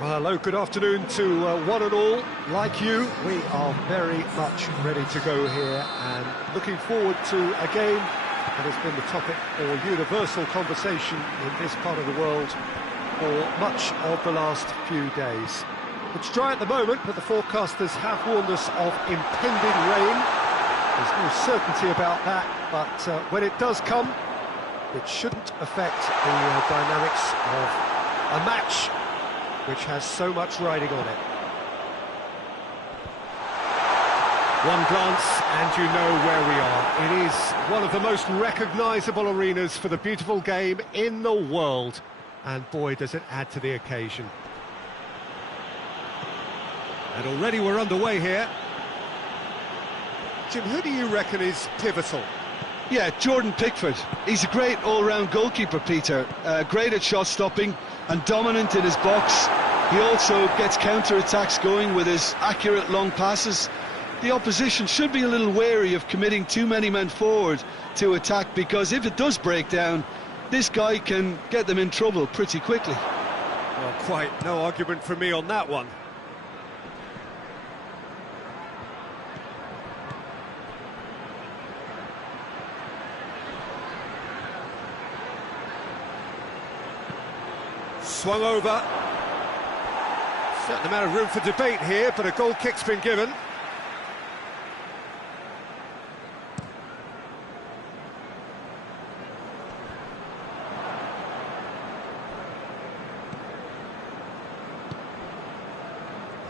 Well, hello, good afternoon to one and all. Like you, we are very much ready to go here and looking forward to a game that has been the topic for universal conversation in this part of the world for much of the last few days. It's dry at the moment, but the forecasters have warned us of impending rain. There's no certainty about that, but when it does come, it shouldn't affect the dynamics of a match which has so much riding on it. One glance and you know where we are. It is one of the most recognisable arenas for the beautiful game in the world. And boy, does it add to the occasion. And already we're underway here. Jim, who do you reckon is pivotal? Yeah, Jordan Pickford. He's a great all-round goalkeeper, Peter. Great at shot-stopping and dominant in his box. He also gets counter-attacks going with his accurate long passes. The opposition should be a little wary of committing too many men forward to attack, because if it does break down, this guy can get them in trouble pretty quickly. Well, quite no argument from me on that one. Swung over. Certain amount of room for debate here, but a goal kick's been given.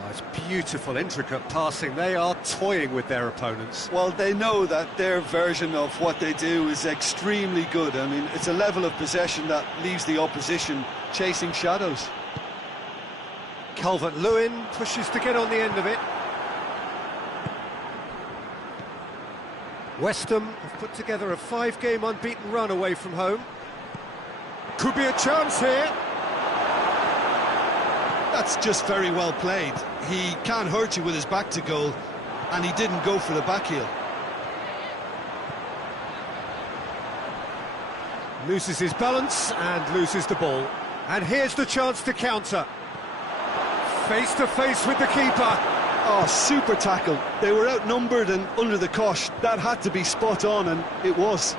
Oh, it's beautiful, intricate passing. They are toying with their opponents. Well, they know that their version of what they do is extremely good. I mean, it's a level of possession that leaves the opposition chasing shadows. Calvert-Lewin pushes to get on the end of it. West Ham have put together a 5-game unbeaten run away from home. Could be a chance here. That's just very well played. He can't hurt you with his back to goal, and he didn't go for the back heel. Loses his balance and loses the ball. And here's the chance to counter. Face to face with the keeper. Oh, super tackle. They were outnumbered and under the cosh. That had to be spot on, and it was.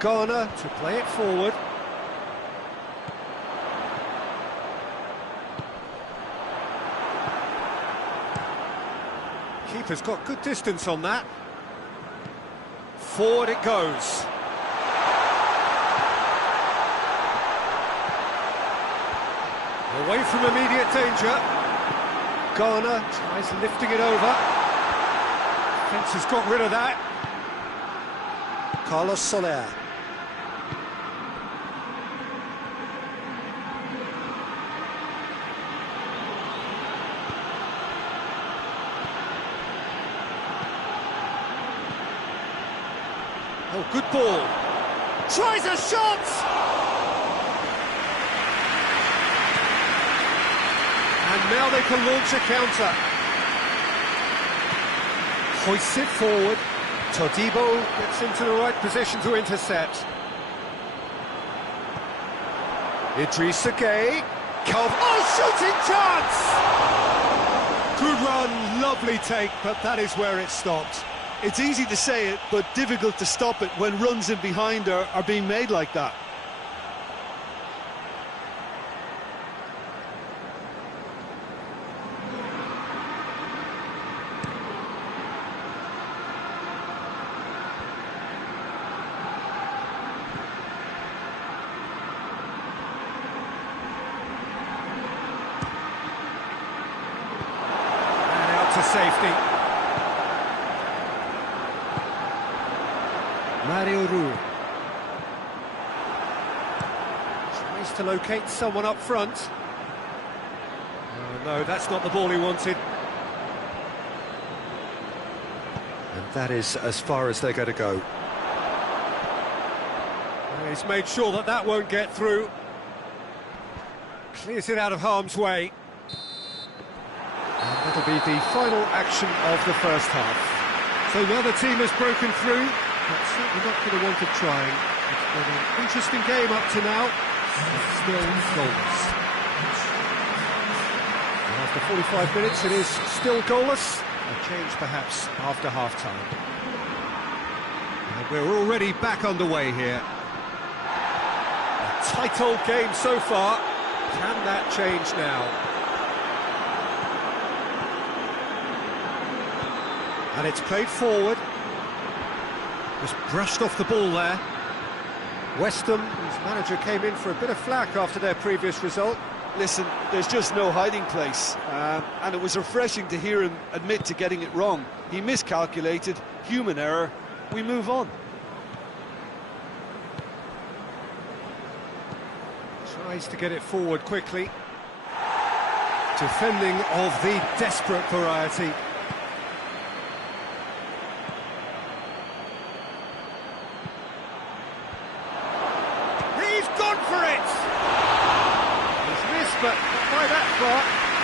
Garner to play it forward. Keeper's got good distance on that. Forward it goes. Away from immediate danger. Garner tries lifting it over. Fence has got rid of that. Carlos Soler. Oh, good ball. Tries a shot! And now they can launch a counter. Hoists it forward. Todibo gets into the right position to intercept. Idrissa Gueye. Oh, shooting chance! Good run, lovely take, but that is where it stopped. It's easy to say it, but difficult to stop it when runs in behind are being made like that. To safety. Mario Rumo tries to locate someone up front. Oh, no, that's not the ball he wanted. And that is as far as they're going to go. He's made sure that that won't get through. Clears it out of harm's way. And that'll be the final action of the first half. So the other team has broken through, but certainly not for the want of trying. It's been an interesting game up to now, but still goalless. After 45 minutes, it is still goalless. A change perhaps after half-time. And we're already back underway here. A tight old game so far. Can that change now? And it's played forward. Just brushed off the ball there. West Ham, whose manager came in for a bit of flack after their previous result. Listen, there's just no hiding place, and it was refreshing to hear him admit to getting it wrong. He miscalculated, human error, we move on. Tries to get it forward quickly. Defending of the desperate variety. He's gone for it! He's missed, but not by that far.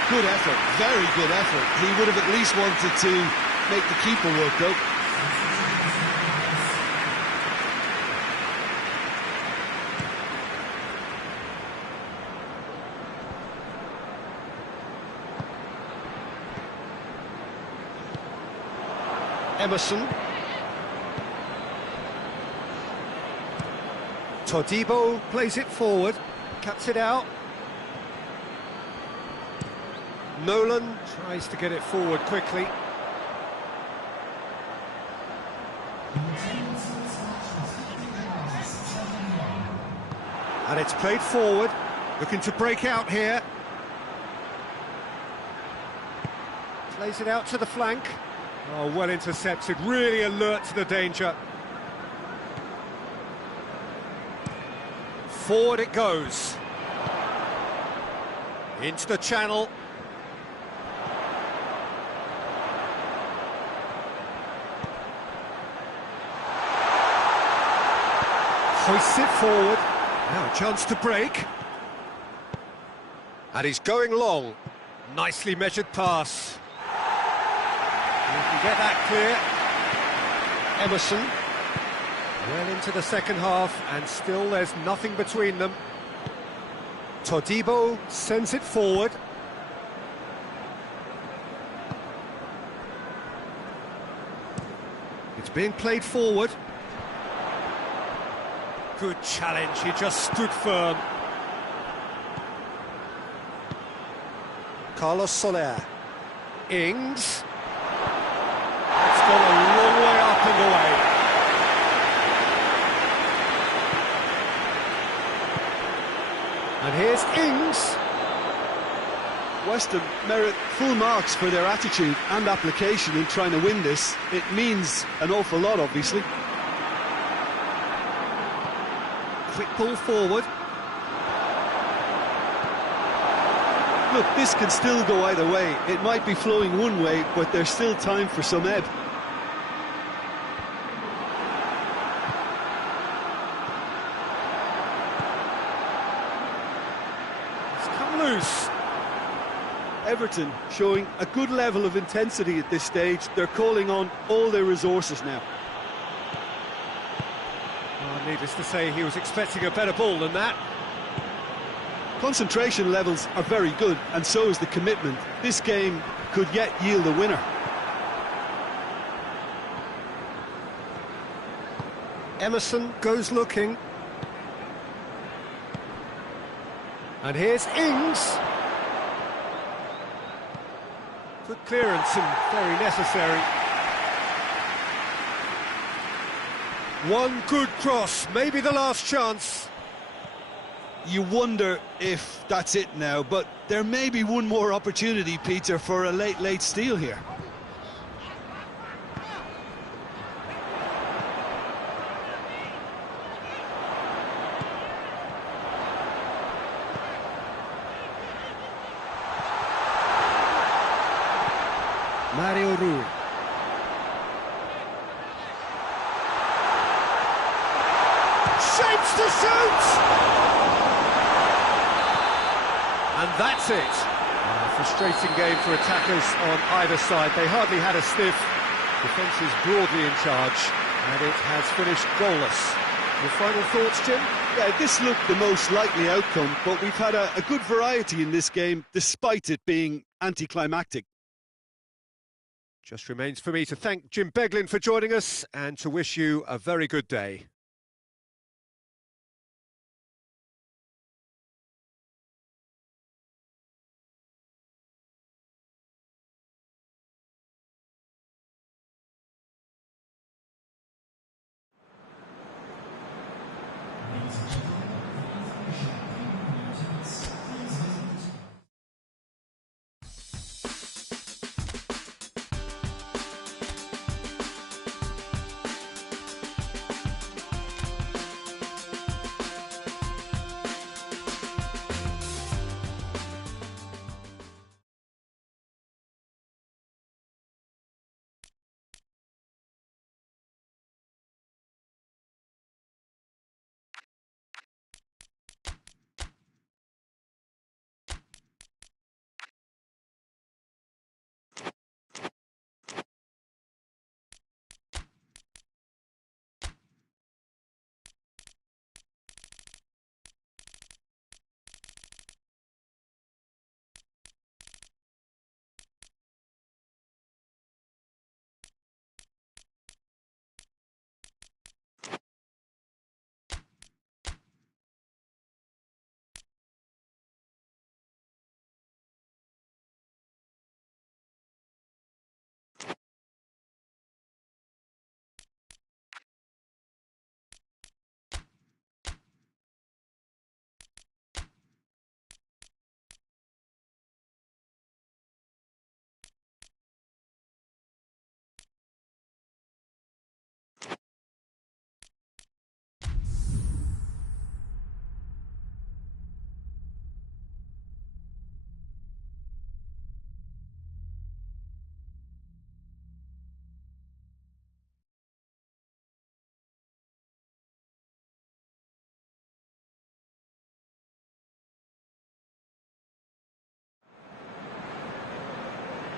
Good effort, very good effort. He would have at least wanted to make the keeper work though. Emerson. Todibo plays it forward, cuts it out. Nolan tries to get it forward quickly. And it's played forward, looking to break out here. Plays it out to the flank. Oh, well intercepted, really alert to the danger. Forward it goes. Into the channel. Hoists it forward. Now a chance to break. And he's going long. Nicely measured pass. You can get that clear. Emerson. Well into the second half, and still there's nothing between them. Todibo sends it forward. It's being played forward. Good challenge, he just stood firm. Carlos Soler. Ings. It's gone a long way up and away. And here's Ings. West Ham merit full marks for their attitude and application in trying to win this. It means an awful lot, obviously. Quick ball forward. Look, this can still go either way. It might be flowing one way, but there's still time for some ebb. It's come loose. Everton showing a good level of intensity at this stage. They're calling on all their resources now. Well, needless to say, he was expecting a better ball than that. Concentration levels are very good, and so is the commitment. This game could yet yield a winner. Emerson goes looking. And here's Ings. Good clearance and very necessary. One good cross, maybe the last chance. You wonder if that's it now, but there may be one more opportunity, Peter, for a late steal here. Mario Rui. Shapes to shoot! And that's it. A frustrating game for attackers on either side. They hardly had a sniff. Defence is broadly in charge, and it has finished goalless. Your final thoughts, Jim? Yeah, this looked the most likely outcome, but we've had a good variety in this game, despite it being anticlimactic. Just remains for me to thank Jim Beglin for joining us and to wish you a very good day.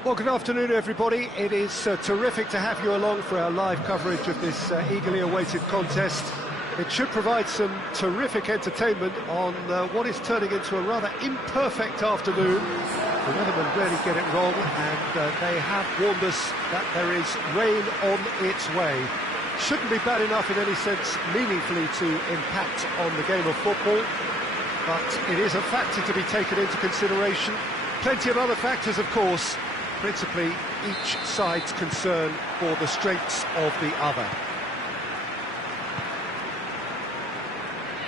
Well, good afternoon, everybody. It is terrific to have you along for our live coverage of this eagerly awaited contest. It should provide some terrific entertainment on what is turning into a rather imperfect afternoon. The weathermen rarely get it wrong, and they have warned us that there is rain on its way. Shouldn't be bad enough in any sense meaningfully to impact on the game of football, but it is a factor to be taken into consideration. Plenty of other factors, of course, principally each side's concern for the strengths of the other.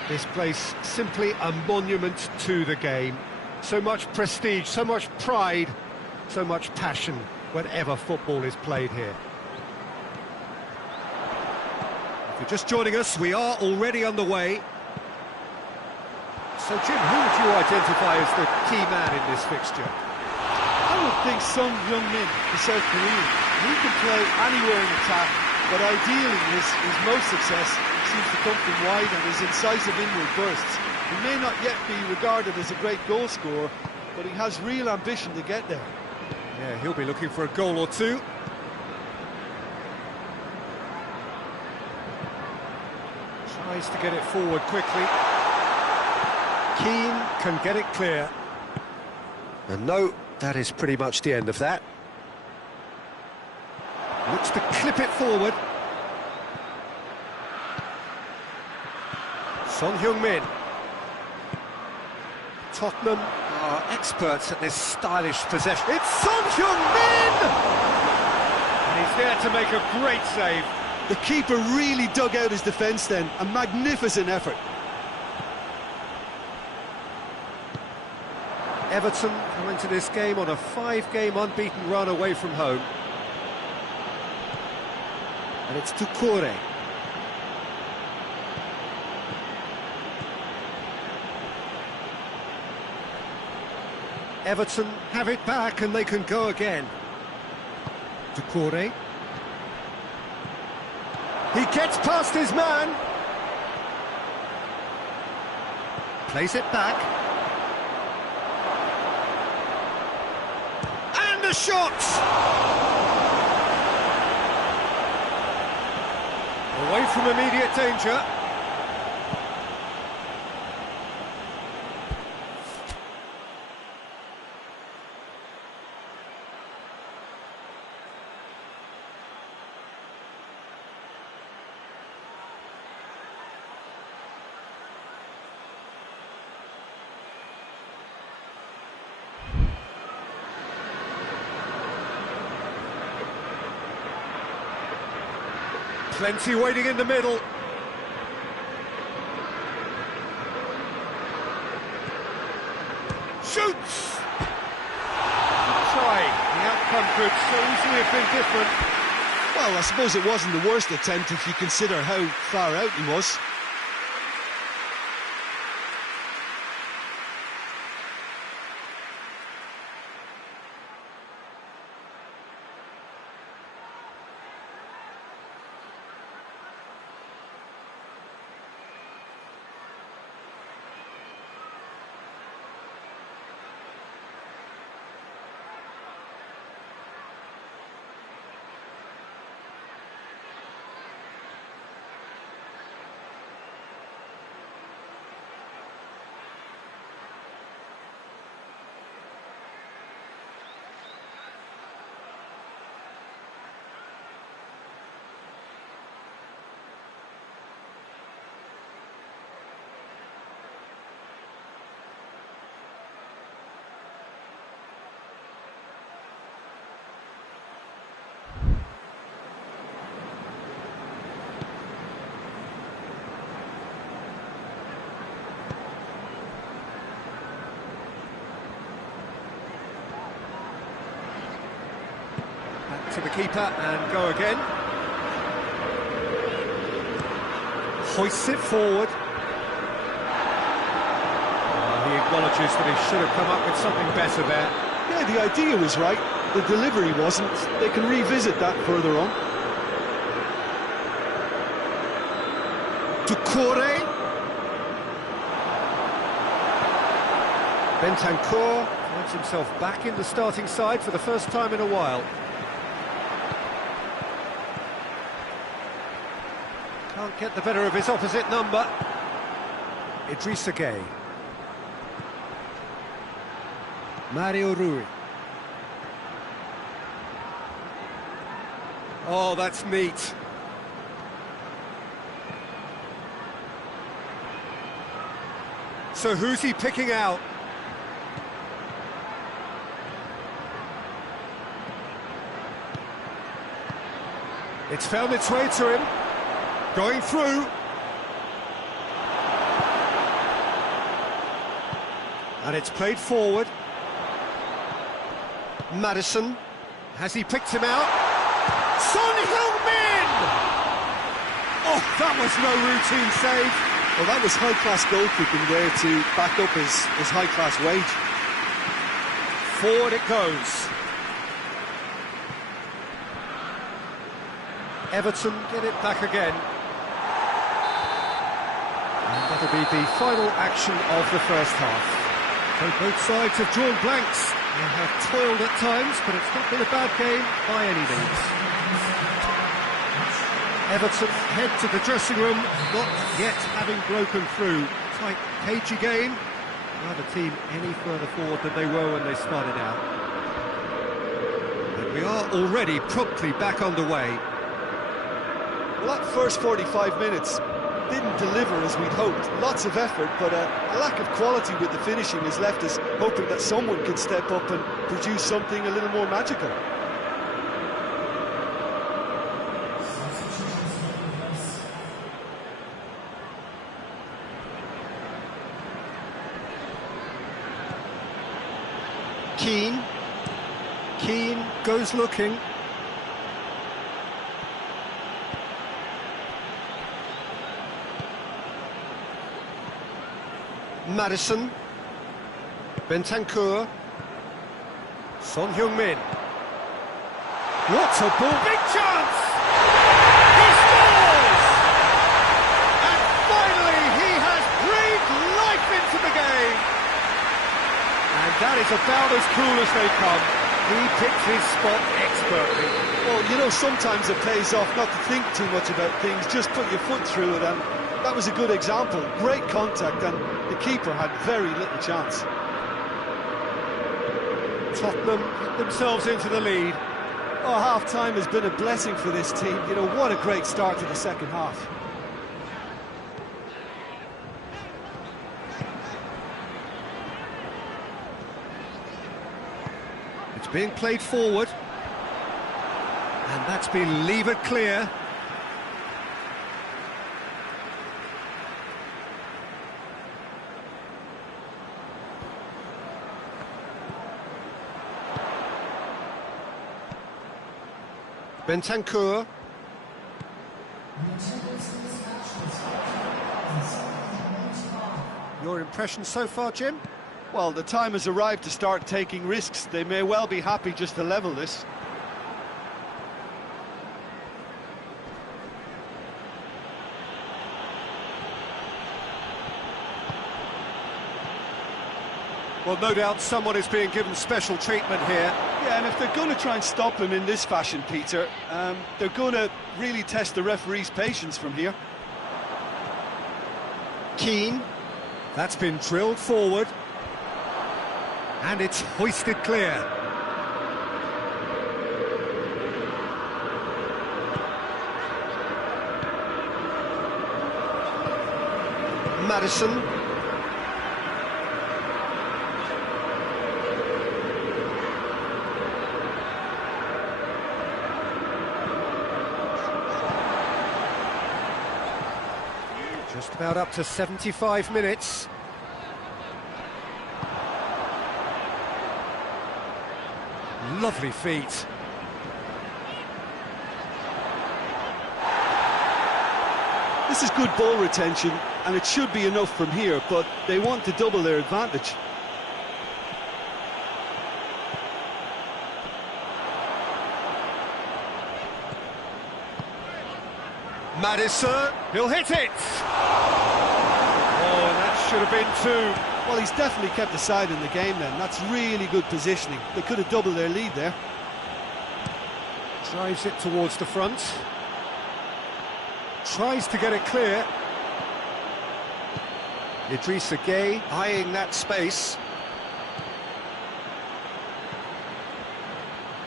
This place simply a monument to the game. So much prestige, so much pride, so much passion whenever football is played here. If you're just joining us, we are already underway. So Jim, who would you identify as the key man in this fixture? I would think Son Heung-min, the South Korean. He can play anywhere in attack, but ideally his most success seems to come from wide and his incisive inward bursts. He may not yet be regarded as a great goal scorer, but he has real ambition to get there. Yeah, he'll be looking for a goal or two. Tries to get it forward quickly. Keane can get it clear. And no, that is pretty much the end of that. Looks to clip it forward. Son Heung-min. Tottenham are experts at this stylish possession. It's Son Heung-min! And he's there to make a great save. The keeper really dug out his defence then, a magnificent effort. Everton come into this game on a 5-game unbeaten run away from home. And it's Doucouré. Everton have it back and they can go again. Doucouré. He gets past his man. Plays it back. And a shot! Away from immediate danger. Plenty waiting in the middle. Shoots! Trying. The outcome could so easily have been different. Well, I suppose it wasn't the worst attempt if you consider how far out he was. To the keeper and go again. Hoists it forward. He acknowledges that he should have come up with something better there. Yeah, the idea was right, the delivery wasn't. They can revisit that further on. Doucouré. Bentancur finds himself back in the starting side for the first time in a while. Can't get the better of his opposite number. Idrissa Gueye. Mario Rui. Oh, that's neat. So who's he picking out? It's found its way to him. Going through. And it's played forward. Maddison. Has he picked him out? Son Heung-min! Oh, that was no routine save. Well, that was high-class goalkeeping there to back up his high-class wage. Forward it goes. Everton get it back again. And that'll be the final action of the first half. So both sides have drawn blanks. They have toiled at times, but it's not been a bad game by any means. Everton head to the dressing room, not yet having broken through. Tight, cagey game. Neither team any further forward than they were when they started out. And we are already promptly back underway. Well, that first 45 minutes didn't deliver as we'd hoped. Lots of effort, but a lack of quality with the finishing has left us hoping that someone could step up and produce something a little more magical. Keane goes looking. Maddison. Bentancur. Son Heung-min. What a ball! Big chance! He scores! And finally he has breathed life into the game! And that is about as cool as they come. He picked his spot expertly. Well, you know, sometimes it pays off not to think too much about things, just put your foot through it, and that was a good example. Great contact, and the keeper had very little chance. Tottenham get themselves into the lead. Oh, half-time has been a blessing for this team. You know, what a great start to the second half. It's being played forward. And that's been levered clear. Bentancur. Your impression so far, Jim? Well, the time has arrived to start taking risks. They may well be happy just to level this. Well, no doubt someone is being given special treatment here. Yeah, and if they're going to try and stop him in this fashion, Peter, they're going to really test the referee's patience from here. Keane. That's been drilled forward. And it's hoisted clear. Maddison. Just about up to 75 minutes. Lovely feet. This is good ball retention, and it should be enough from here, but they want to double their advantage. Maddison, he'll hit it! Oh, that should have been two. Well, he's definitely kept the side in the game then. That's really good positioning. They could have doubled their lead there. Drives it towards the front. Tries to get it clear. Idrissa Gueye eyeing that space.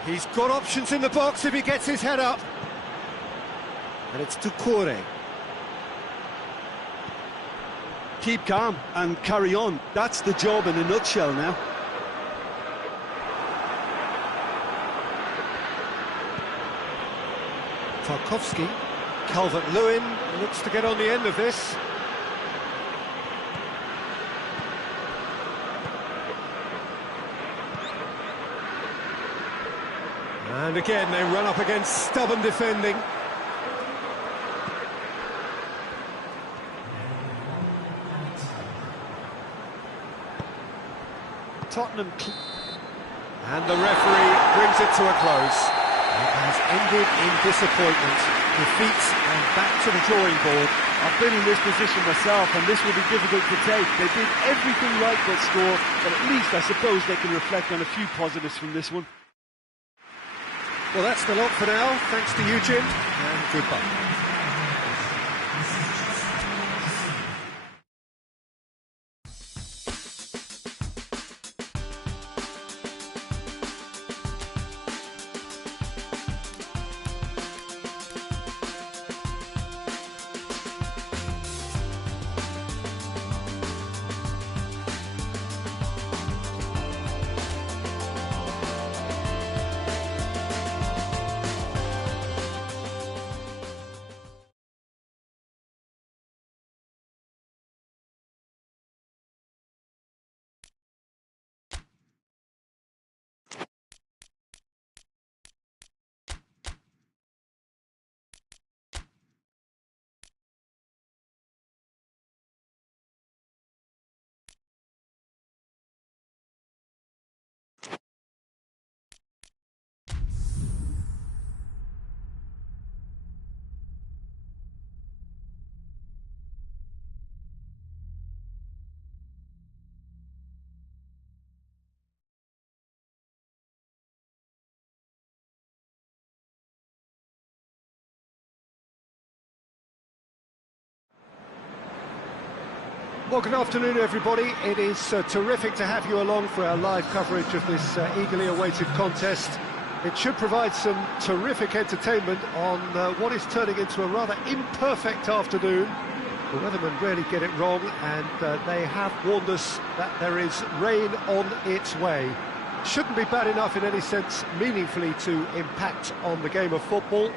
He's got options in the box if he gets his head up. And it's Doucouré. Keep calm and carry on. That's the job in a nutshell now. Tarkowski. Calvert-Lewin looks to get on the end of this. And again, they run up against stubborn defending. Tottenham. And the referee brings it to a close. It has ended in disappointment. Defeat and back to the drawing board. I've been in this position myself, and this will be difficult to take. They did everything right but score, but at least I suppose they can reflect on a few positives from this one. Well, that's the lot for now. Thanks to you, Jim, and goodbye. Well, good afternoon, everybody. It is terrific to have you along for our live coverage of this eagerly awaited contest. It should provide some terrific entertainment on what is turning into a rather imperfect afternoon. The weathermen rarely get it wrong, and they have warned us that there is rain on its way. Shouldn't be bad enough in any sense meaningfully to impact on the game of football,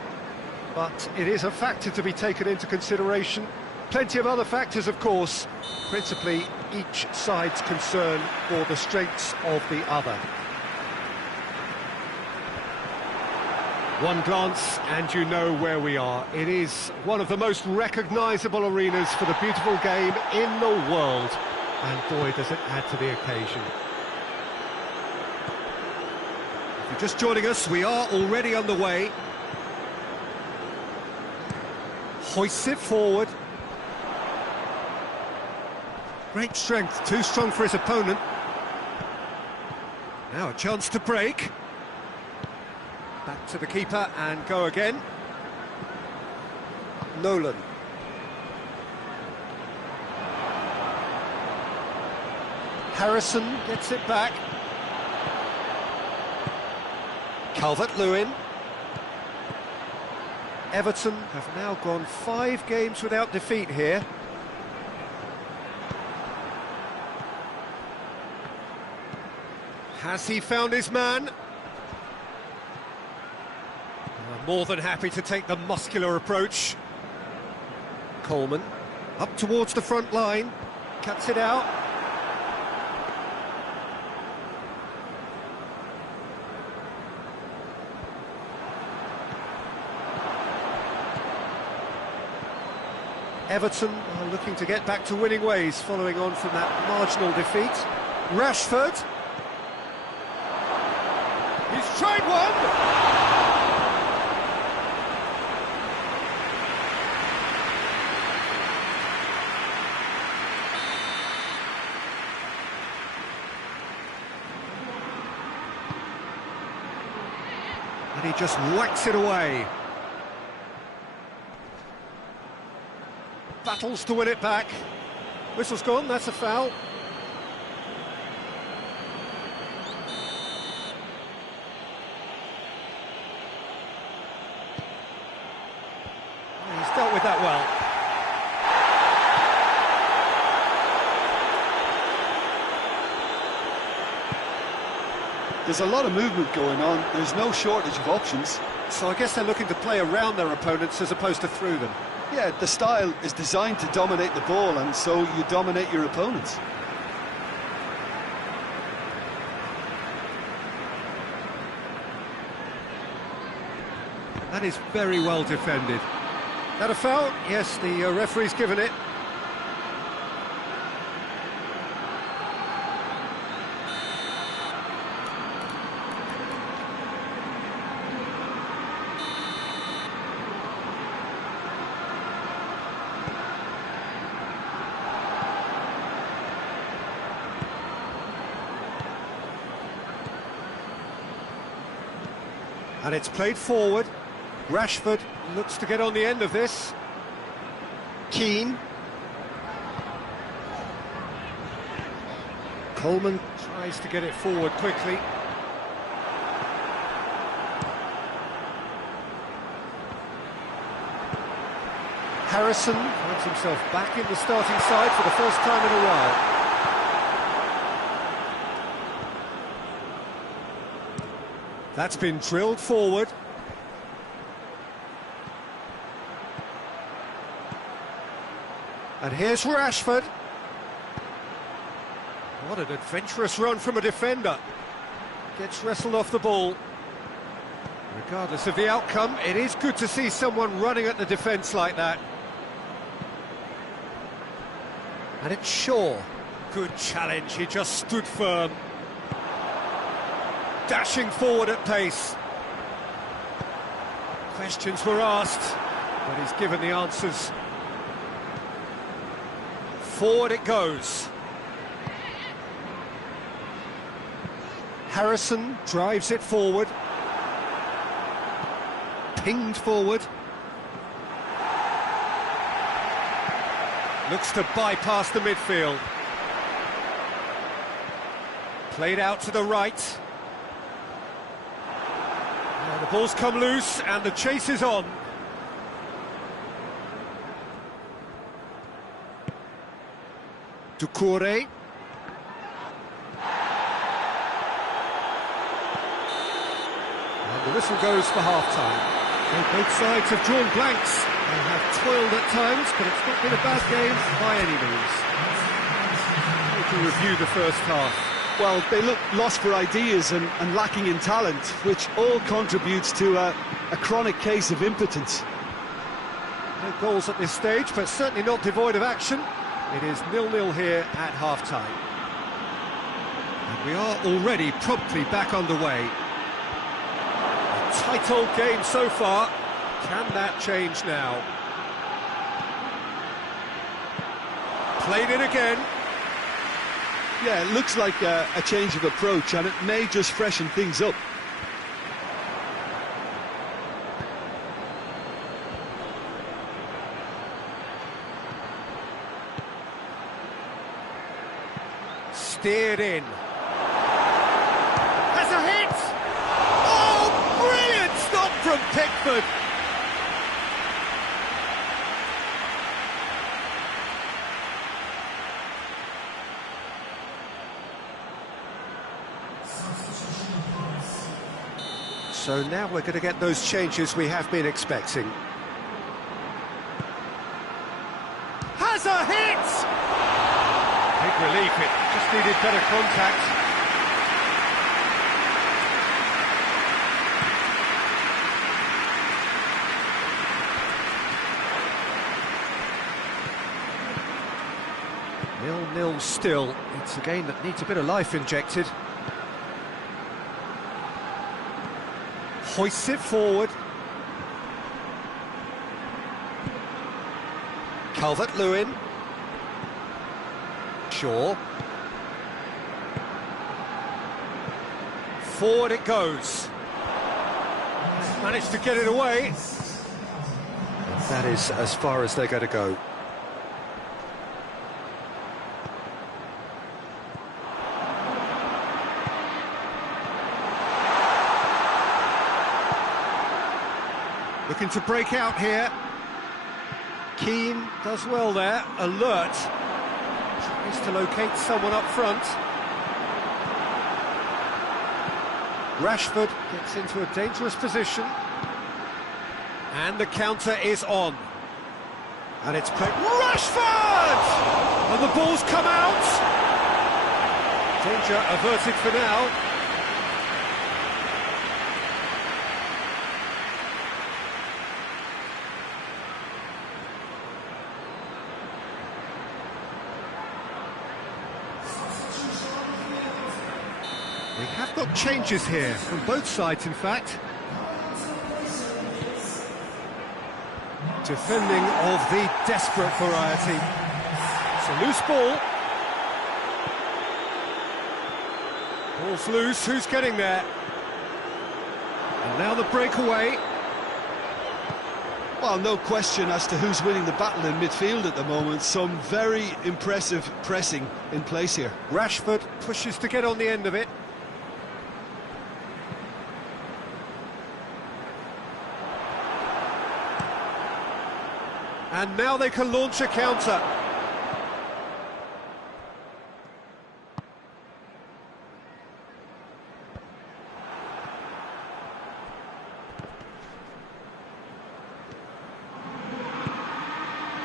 but it is a factor to be taken into consideration. Plenty of other factors, of course, principally each side's concern for the strengths of the other. One glance and you know where we are. It is one of the most recognisable arenas for the beautiful game in the world. And boy, does it add to the occasion. If you're just joining us, we are already underway. Hoists it forward. Great strength, too strong for his opponent. Now a chance to break. Back to the keeper and go again. Nolan. Harrison gets it back. Calvert-Lewin. Everton have now gone 5 games without defeat here. Has he found his man? More than happy to take the muscular approach. Coleman, up towards the front line, cuts it out. Everton are looking to get back to winning ways following on from that marginal defeat. Rashford. He's tried one! And he just whacks it away. Battles to win it back. Whistle's gone, that's a foul. He's dealt with that well. There's a lot of movement going on. There's no shortage of options. So I guess they're looking to play around their opponents as opposed to through them. Yeah, the style is designed to dominate the ball, and so you dominate your opponents. That is very well defended. That a foul? Yes, the referee's given it. And it's played forward. Rashford looks to get on the end of this. Keane. Coleman tries to get it forward quickly. Harrison finds himself back in the starting side for the first time in a while. That's been drilled forward. And here's Rashford. What an adventurous run from a defender. Gets wrestled off the ball. Regardless of the outcome, it is good to see someone running at the defence like that. And it's Shaw. Good challenge, he just stood firm. Dashing forward at pace. Questions were asked, but he's given the answers. Forward it goes. Harrison drives it forward. Pinged forward. Looks to bypass the midfield. Played out to the right. Now the ball's come loose and the chase is on. Doucouré. And the whistle goes for half-time. Well, both sides have drawn blanks. They have toiled at times, but it's not been a bad game by any means. How to review the first half? Well, they look lost for ideas and lacking in talent, which all contributes to a a chronic case of impotence. No goals at this stage, but certainly not devoid of action. It is 0-0 here at half-time. And we are already promptly back underway. A tight old game so far. Can that change now? Played it again. Yeah, it looks like a change of approach, and it may just freshen things up. Steered in. Has a hit! Oh, brilliant stop from Pickford! So now we're going to get those changes we have been expecting. Has a hit! Big relief, it just needed better contact. Nil-nil still. It's a game that needs a bit of life injected. Hoists it forward. Calvert-Lewin. Shaw. Forward it goes. Managed to get it away. And that is as far as they're going to go. Looking to break out here. Keane does well there, alert. Tries to locate someone up front. Rashford gets into a dangerous position. And the counter is on. And it's played. Rashford! And the ball's come out. Danger averted for now. We have got changes here, from both sides in fact. Defending of the desperate variety. It's a loose ball. Ball's loose, who's getting there? And now the breakaway. Well, no question as to who's winning the battle in midfield at the moment. Some very impressive pressing in place here. Rashford pushes to get on the end of it. And now they can launch a counter.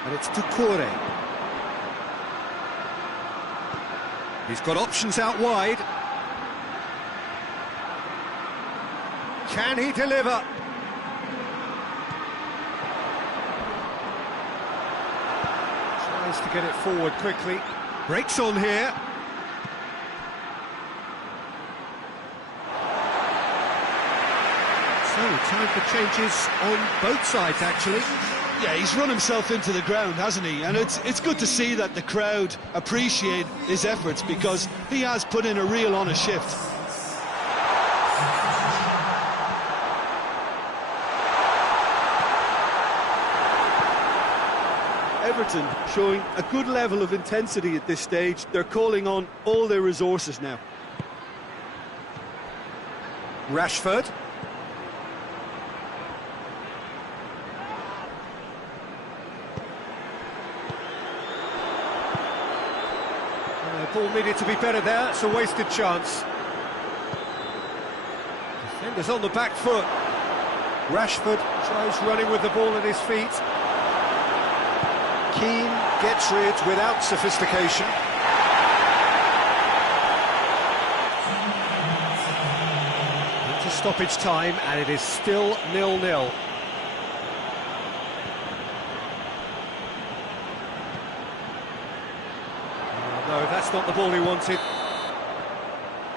And it's Doucouré. He's got options out wide. Can he deliver? Tries to get it forward quickly. Breaks on here. So, time for changes on both sides, actually. Yeah, he's run himself into the ground, hasn't he? And it's good to see that the crowd appreciate his efforts, because he has put in a real honest shift. Everton showing a good level of intensity at this stage. They're calling on all their resources now. Rashford. The ball needed to be better there, it's a wasted chance. Defenders on the back foot. Rashford tries running with the ball at his feet. Keane gets rid without sophistication. Into stoppage time, and it is still 0-0. No, that's not the ball he wanted.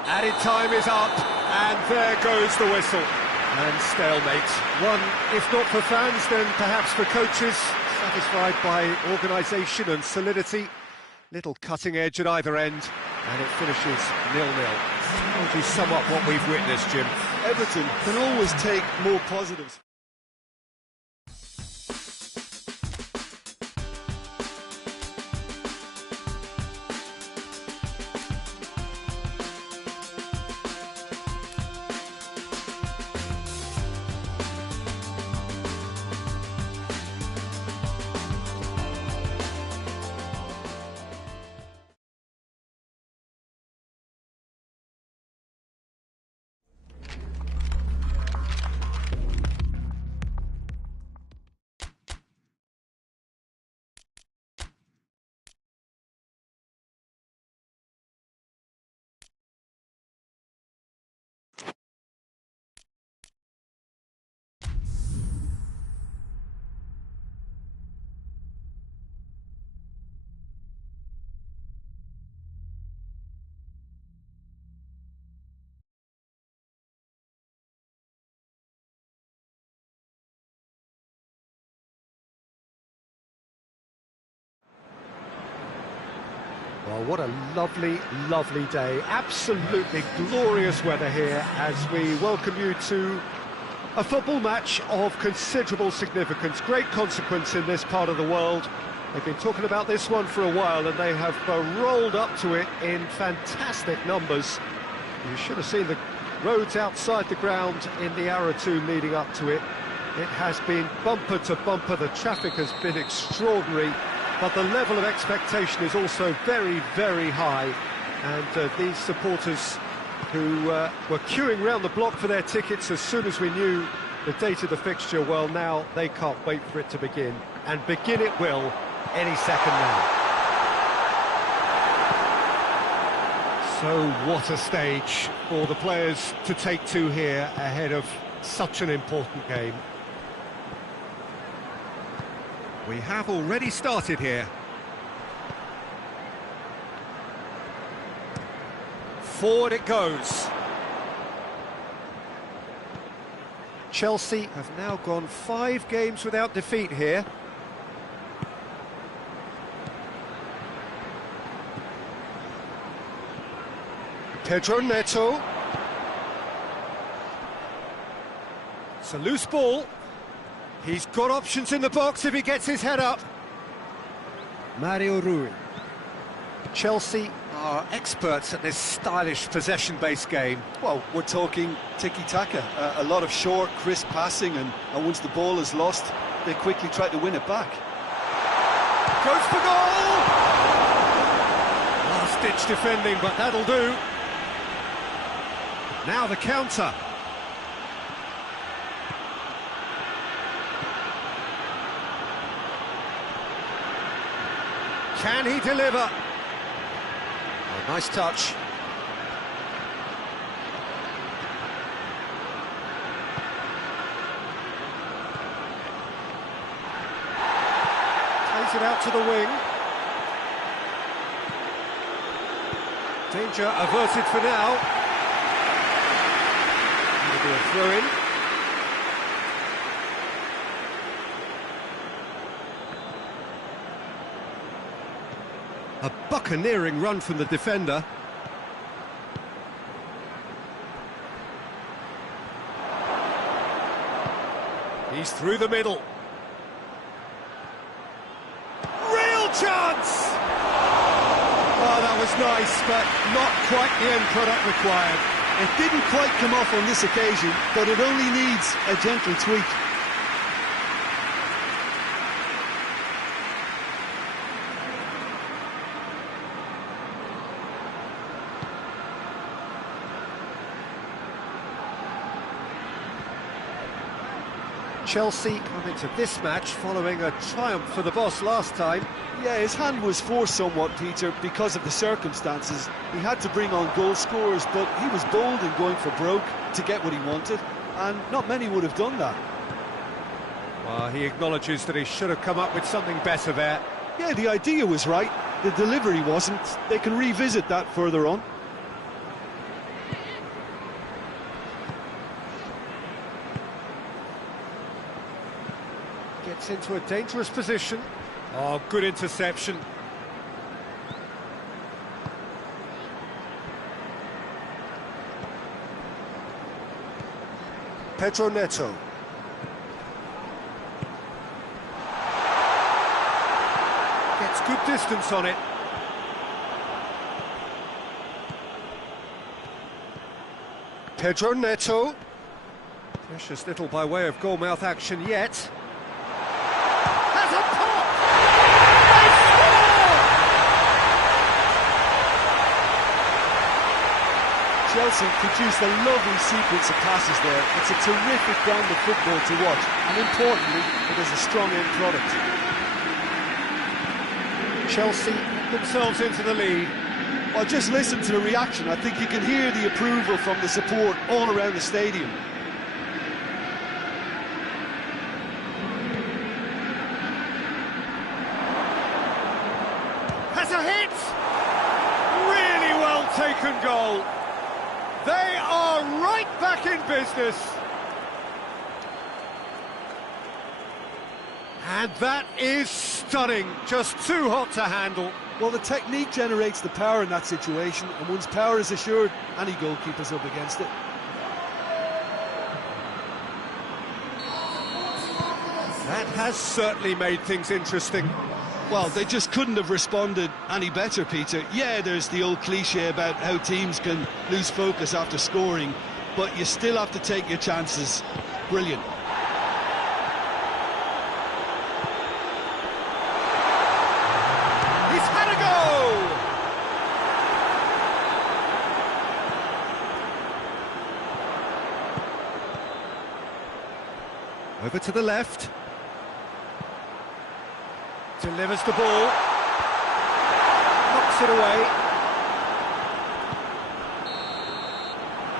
Added time is up, and there goes the whistle. And stalemate. One, if not for fans, then perhaps for coaches, satisfied by organisation and solidity. Little cutting edge at either end, and it finishes 0-0. How would you sum up what we've witnessed, Jim? Everton can always take more positives. Well, what a lovely, lovely day. Absolutely glorious weather here as we welcome you to a football match of considerable significance, great consequence in this part of the world. They've been talking about this one for a while, and they have rolled up to it in fantastic numbers. You should have seen the roads outside the ground in the hour or two leading up to it. It has been bumper to bumper. The traffic has been extraordinary, but the level of expectation is also very, very high. And these supporters who were queuing round the block for their tickets as soon as we knew the date of the fixture, well, now they can't wait for it to begin. And begin it will any second now. So what a stage for the players to take to here ahead of such an important game. We have already started here. Forward it goes. Chelsea have now gone 5 games without defeat here. Pedro Neto. It's a loose ball. He's got options in the box if he gets his head up. Mario Rui. Chelsea are experts at this stylish possession-based game. Well, we're talking tiki-taka, a lot of short, crisp passing, and once the ball is lost, they quickly try to win it back. Goes for goal! Last-ditch defending, but that'll do. Now the counter. Can he deliver? Oh, nice touch. Plays it out to the wing. Danger averted for now. It'll be a throw-in. A buccaneering run from the defender. He's through the middle. Real chance! Oh, that was nice, but not quite the end product required. It didn't quite come off on this occasion, but it only needs a gentle tweak. Chelsea come into this match following a triumph for the boss last time. Yeah, his hand was forced somewhat, Peter, because of the circumstances. He had to bring on goal scorers, but he was bold in going for broke to get what he wanted, and not many would have done that. Well, he acknowledges that he should have come up with something better there. Yeah, the idea was right, the delivery wasn't. They can revisit that further on. Gets into a dangerous position. Oh, good interception. Pedro Neto. Gets good distance on it. Pedro Neto. Precious little by way of goal-mouth action yet. Has a pop! They score! Chelsea produced a lovely sequence of passes there. It's a terrific brand of football to watch, and importantly, it is a strong end product. Chelsea themselves into the lead. Well, just listen to the reaction. I think you can hear the approval from the support all around the stadium. Has a hit! Really well taken goal. They are right back in business. And that is stunning, just too hot to handle. Well, the technique generates the power in that situation, and once power is assured, any goalkeeper's up against it. That has certainly made things interesting. Well, they just couldn't have responded any better, Peter. Yeah, there's the old cliche about how teams can lose focus after scoring, but you still have to take your chances. Brilliant. He's had a go! Over to the left. Delivers the ball. Knocks it away.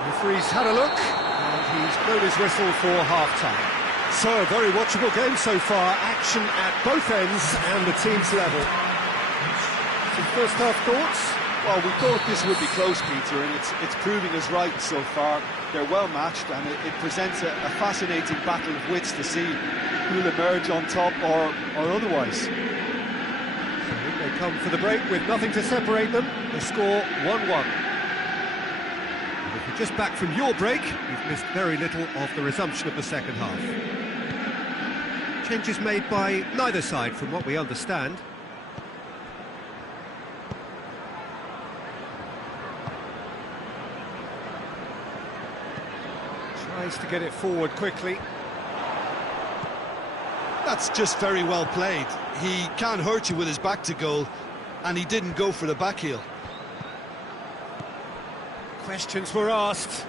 Referee's had a look, and he's blown his whistle for half-time. So, a very watchable game so far. Action at both ends and the team's level. Some first-half thoughts? Well, we thought this would be close, Peter, and it's proving us right so far. They're well matched, and it presents a fascinating battle of wits to see who'll emerge on top or otherwise. They come for the break with nothing to separate them. The score 1-1. And if you're just back from your break, you've missed very little of the resumption of the second half. Changes made by neither side, from what we understand. Tries to get it forward quickly. That's just very well played. He can't hurt you with his back to goal, and he didn't go for the back heel. Questions were asked,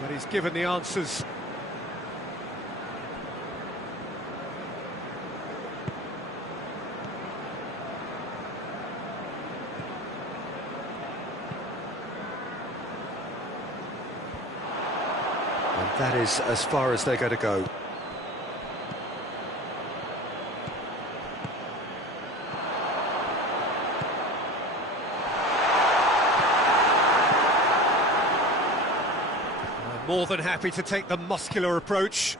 but he's given the answers. And that is as far as they're going to go. More than happy to take the muscular approach.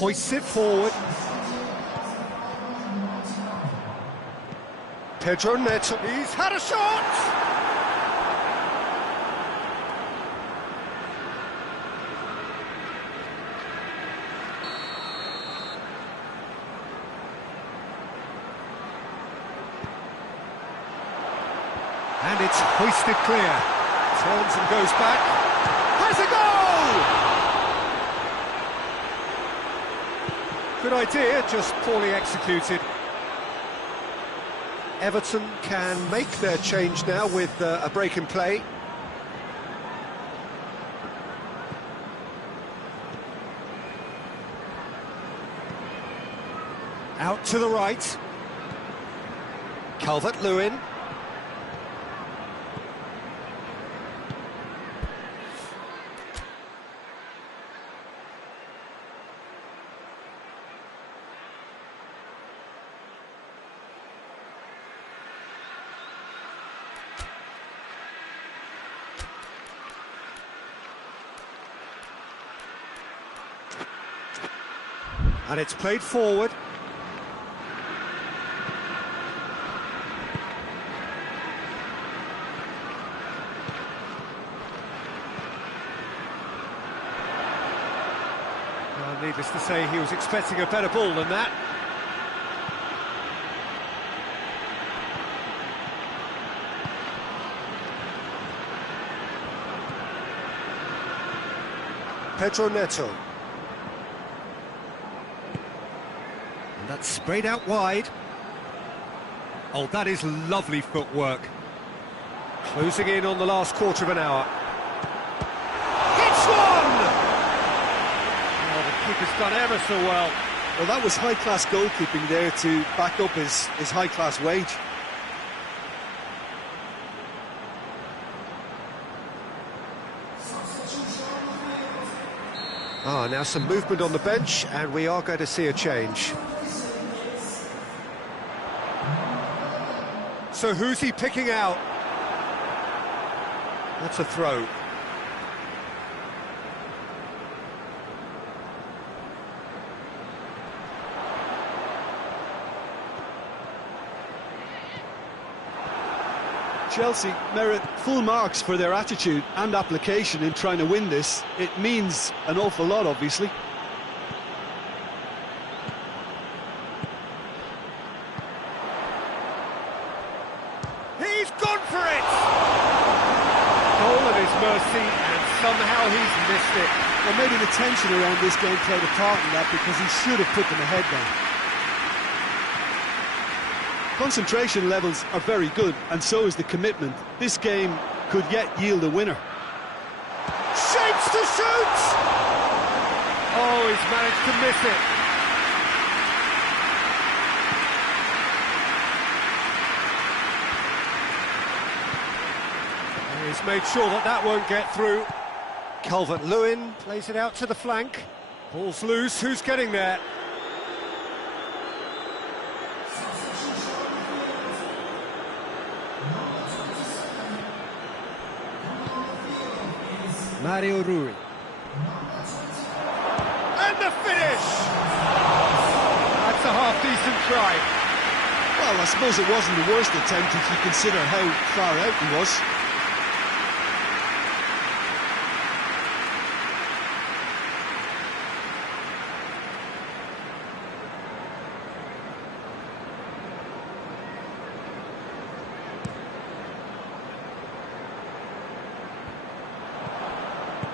Hoists it forward. Pedro Neto. He's had a shot! And it's hoisted clear. Turns and goes back. Has a goal! Good idea, just poorly executed. Everton can make their change now with a break in play. Out to the right. Calvert-Lewin. And it's played forward. Well, needless to say, he was expecting a better ball than that. Pedro Neto. That's sprayed out wide. Oh, that is lovely footwork. Closing in on the last quarter of an hour. Hits one! Oh, the keeper's done ever so well. Well, that was high-class goalkeeping there to back up his high-class wage. Now some movement on the bench, and we are going to see a change. So who's he picking out? That's a throw. Chelsea merit full marks for their attitude and application in trying to win this. It means an awful lot, obviously. He's gone for it! Goal at his mercy, and somehow he's missed it. Well, maybe the tension around this game played a part in that, because he should have put them ahead then. Concentration levels are very good, and so is the commitment. This game could yet yield a winner. Shapes to shoot! Oh, he's managed to miss it. He's made sure that that won't get through. Calvert-Lewin plays it out to the flank. Ball's loose, who's getting there? Mario Rui. And the finish! That's a half-decent try. Well, I suppose it wasn't the worst attempt if you consider how far out he was.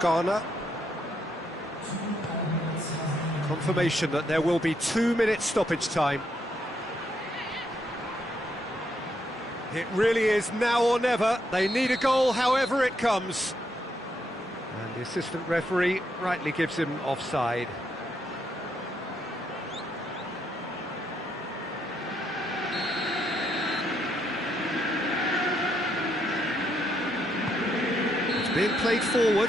Ghana. Confirmation that there will be 2 minutes stoppage time. It really is now or never. They need a goal however it comes. And the assistant referee rightly gives him offside. It's being played forward.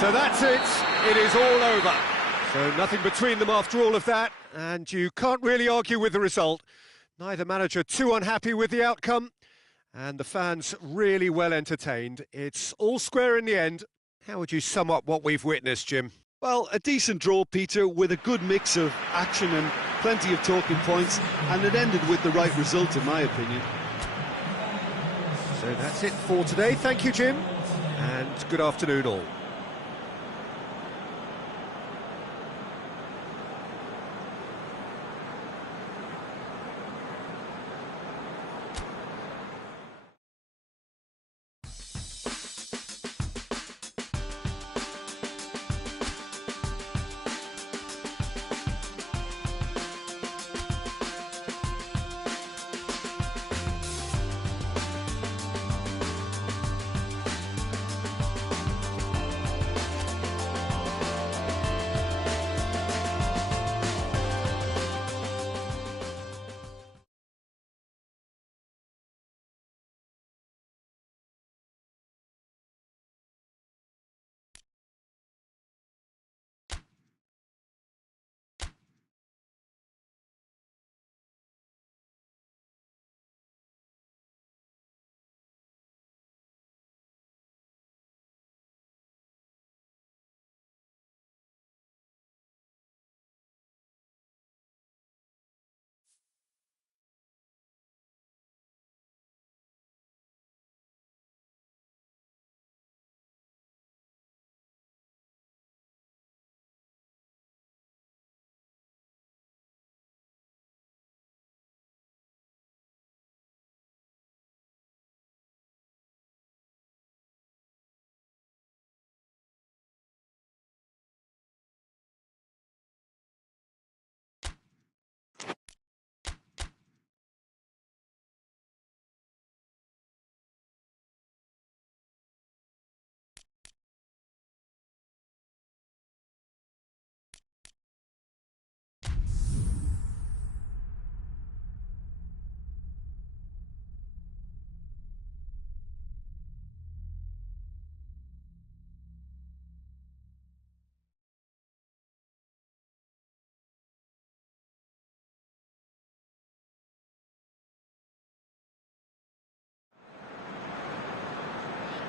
So that's it, it is all over. So nothing between them after all of that, and you can't really argue with the result. Neither manager too unhappy with the outcome, and the fans really well entertained. It's all square in the end. How would you sum up what we've witnessed, Jim? Well, a decent draw, Peter, with a good mix of action and plenty of talking points, and it ended with the right result, in my opinion. So that's it for today. Thank you, Jim, and good afternoon all.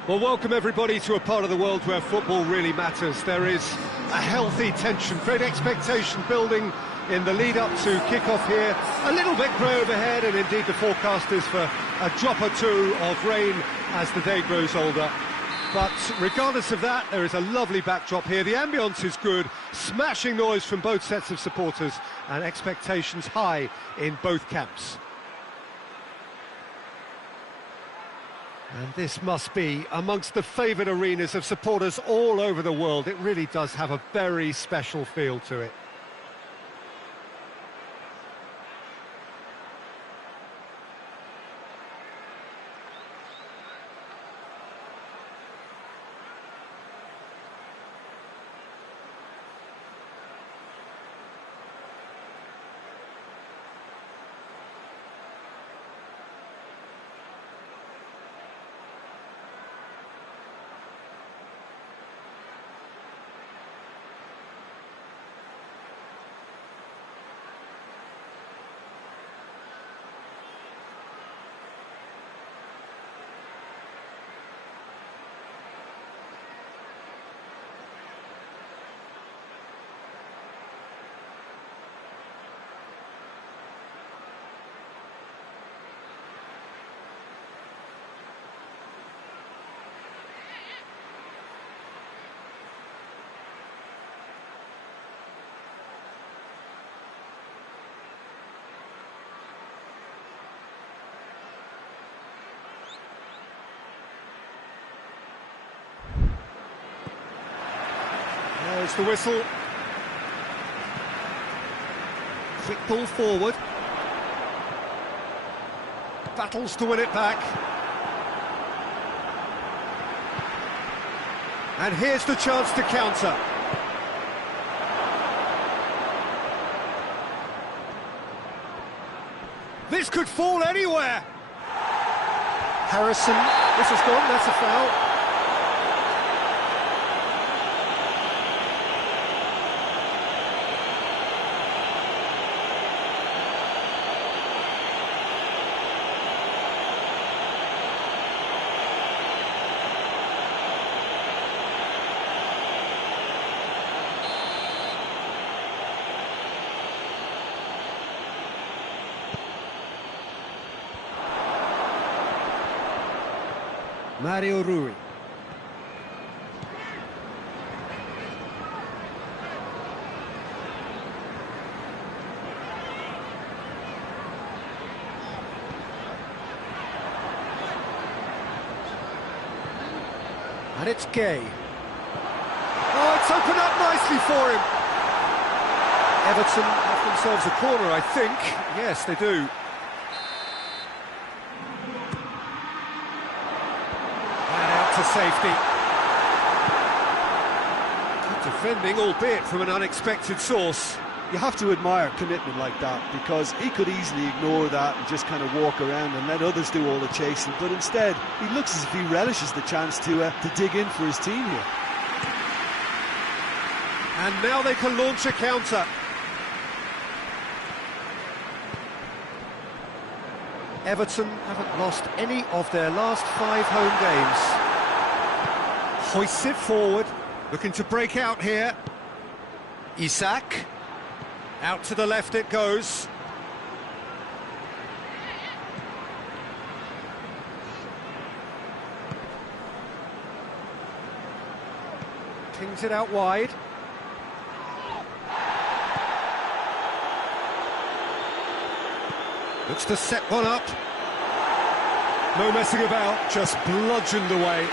Well, welcome everybody to a part of the world where football really matters. There is a healthy tension, great expectation building in the lead-up to kick-off here. A little bit grey overhead, and indeed the forecast is for a drop or two of rain as the day grows older. But regardless of that, there is a lovely backdrop here. The ambience is good, smashing noise from both sets of supporters, and expectations high in both camps. And this must be amongst the favoured arenas of supporters all over the world. It really does have a very special feel to it. There's the whistle. Quick ball forward. Battles to win it back. And here's the chance to counter. This could fall anywhere. Harrison, this has gone, that's a foul. Mario Rui. And it's Gay. Oh, it's opened up nicely for him. Everton have themselves a corner, I think. Yes, they do. To safety. Good defending, albeit from an unexpected source. You have to admire commitment like that, because he could easily ignore that and just kind of walk around and let others do all the chasing, but instead he looks as if he relishes the chance to dig in for his team here. And now they can launch a counter. Everton haven't lost any of their last 5 home games. Hoists it forward, looking to break out here. Isak, out to the left it goes. Kings it out wide. Looks to set one up. No messing about, just bludgeoned away.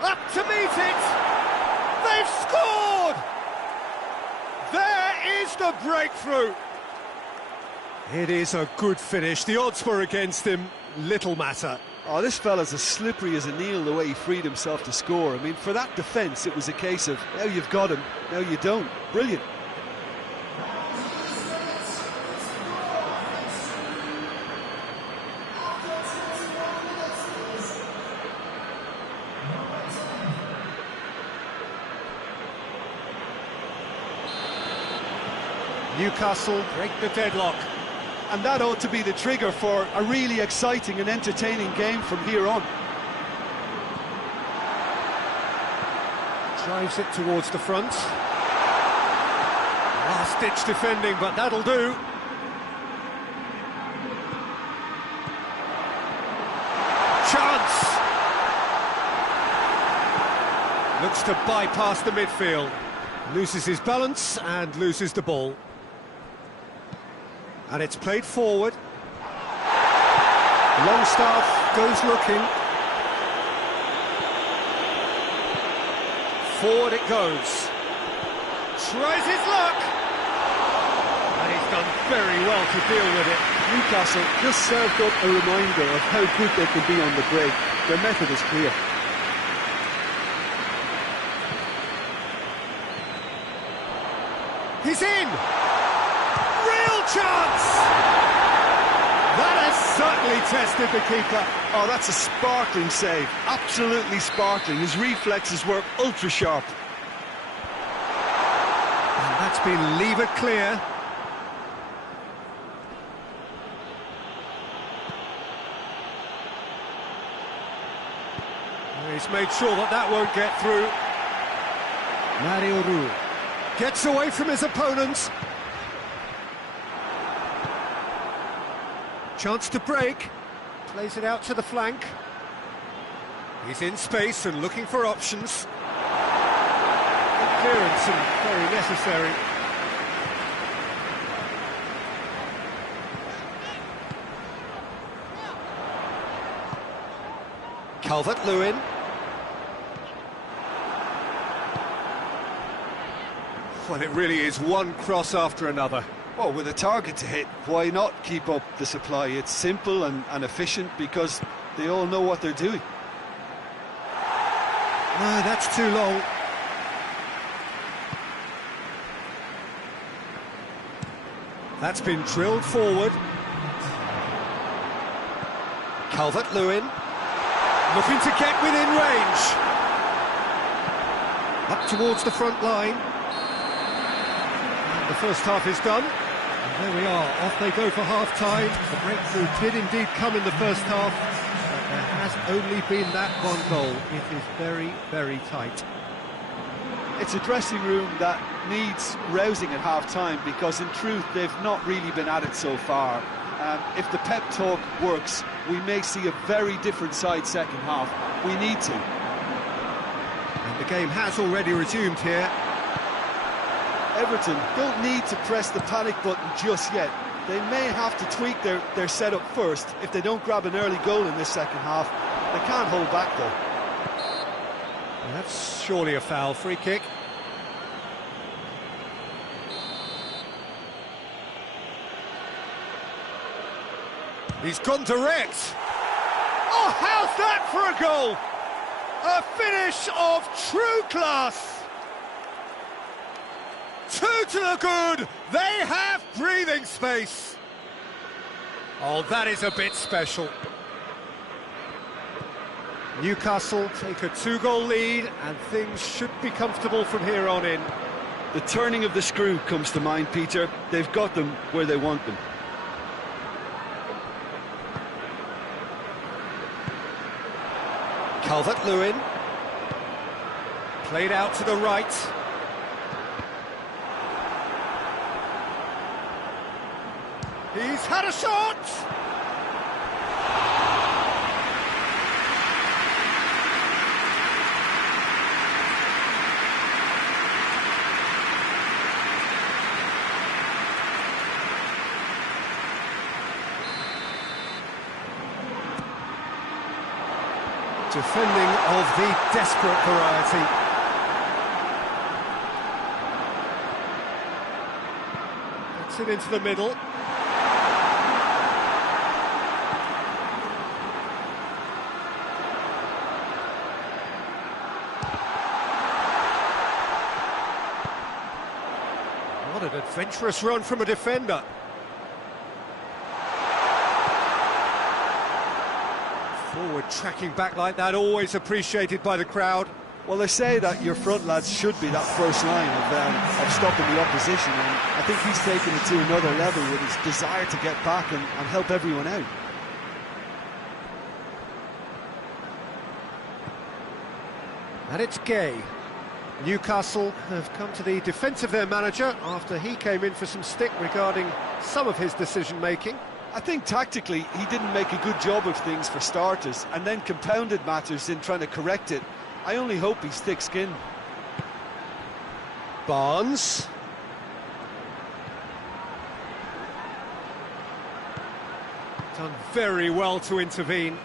Up to meet it! They've scored! There is the breakthrough! It is a good finish. The odds were against him, little matter. Oh, this fella's as slippery as a needle the way he freed himself to score. I mean, for that defence, it was a case of, now you've got him, now you don't. Brilliant. Newcastle break the deadlock. And that ought to be the trigger for a really exciting and entertaining game from here on. Drives it towards the front. Last-ditch defending, but that'll do. Chance! Looks to bypass the midfield. Loses his balance and loses the ball. And it's played forward. Longstaff goes looking. Forward it goes. Tries his luck. And he's done very well to deal with it. Newcastle just served up a reminder of how good they can be on the break. Their method is clear. He's in! Real chance! That has certainly tested the keeper. Oh, that's a sparkling save. Absolutely sparkling. His reflexes were ultra sharp. And that's been levered clear. He's made sure that that won't get through. Mario Rumo gets away from his opponents. Chance to break. Plays it out to the flank. He's in space and looking for options. Good clearance and very necessary. Calvert-Lewin. Well, it really is one cross after another. Well, with a target to hit, why not keep up the supply? It's simple and efficient because they all know what they're doing. No, that's too long. That's been drilled forward. Calvert-Lewin looking to get within range. Up towards the front line. And the first half is done. And there we are, off they go for half-time. The breakthrough did indeed come in the first half, but there has only been that one goal. It is very, very tight. It's a dressing room that needs rousing at half-time because in truth they've not really been at it so far. If the pep talk works, we may see a very different side second half. We need to. And the game has already resumed here. Everton don't need to press the panic button just yet. They may have to tweak their setup first if they don't grab an early goal in this second half. They can't hold back though. And that's surely a foul. Free kick. He's gone direct. Oh, how's that for a goal? A finish of true class. 2 to the good. They have breathing space. Oh, that is a bit special. Newcastle take a 2-goal lead and things should be comfortable from here on in. The turning of the screw comes to mind, Peter. They've got them where they want them. Calvert-Lewin. Played out to the right. He's had a shot! Defending of the desperate variety. Gets it into the middle. What an adventurous run from a defender. Forward tracking back like that, always appreciated by the crowd. Well, they say that your front lads should be that first line of stopping the opposition, and I think he's taken it to another level with his desire to get back and help everyone out. And it's Gay. Newcastle have come to the defence of their manager after he came in for some stick regarding some of his decision-making. I think tactically he didn't make a good job of things for starters, and then compounded matters in trying to correct it. I only hope he's thick-skinned. Barnes. Done very well to intervene.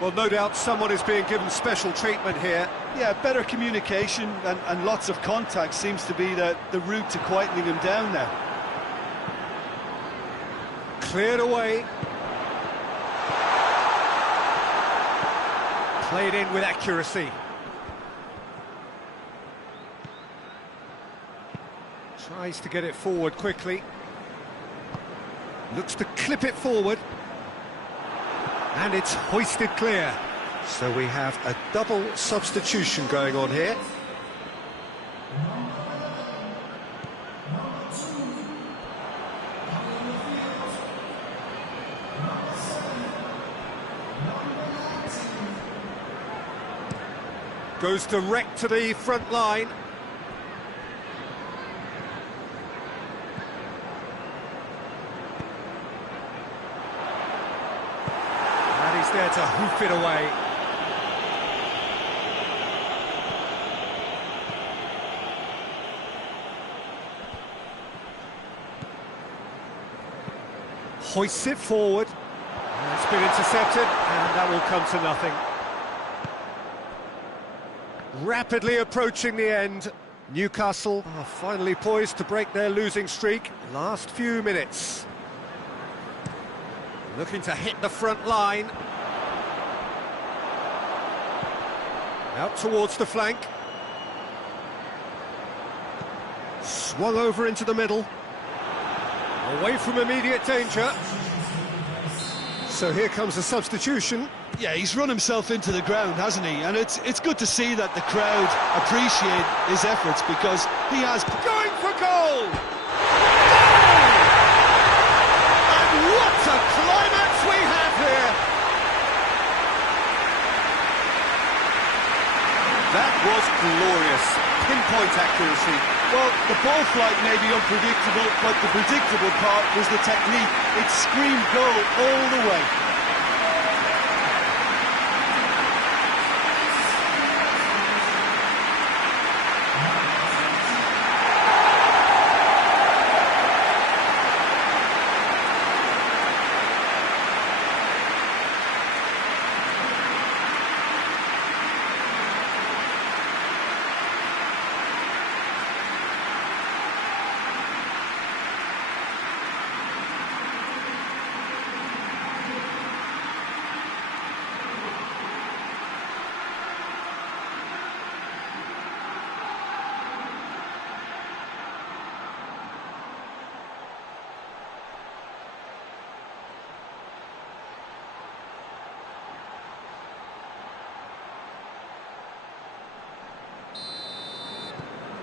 Well, no doubt someone is being given special treatment here. Yeah, better communication and lots of contact seems to be the route to quietening him down now. Cleared away. Played in with accuracy. Tries to get it forward quickly. Looks to clip it forward. And it's hoisted clear. So we have a double substitution going on here. Goes direct to the front line. And he's there to hoof it away. Hoists it forward. And it's been intercepted, and that will come to nothing. Rapidly approaching the end. Newcastle are finally poised to break their losing streak. Last few minutes. Looking to hit the front line. Out towards the flank. Swung over into the middle. Away from immediate danger. So here comes a substitution. Yeah, he's run himself into the ground, hasn't he? And it's good to see that the crowd appreciate his efforts, because he has... Going for goal! And what a climax we have here! That was glorious. Pinpoint accuracy. Well, the ball flight may be unpredictable, but the predictable part was the technique. It screamed goal all the way.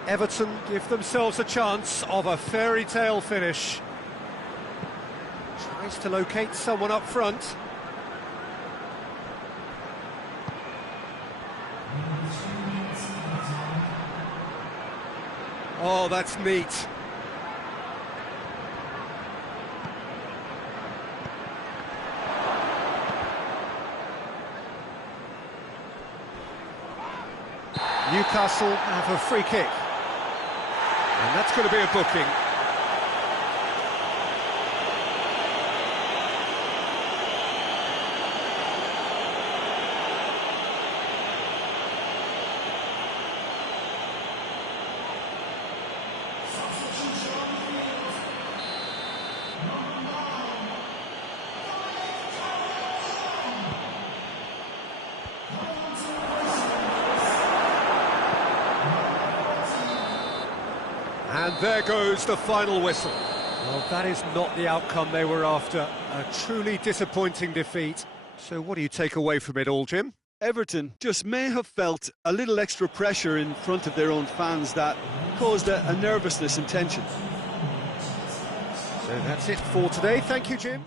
Everton give themselves a chance of a fairy tale finish. Tries to locate someone up front. Oh, that's neat. Newcastle have a free kick. And that's going to be a booking. And there goes the final whistle. Well, that is not the outcome they were after. A truly disappointing defeat. So what do you take away from it all, Jim? Everton just may have felt a little extra pressure in front of their own fans that caused a nervousness and tension. So that's it for today. Thank you, Jim.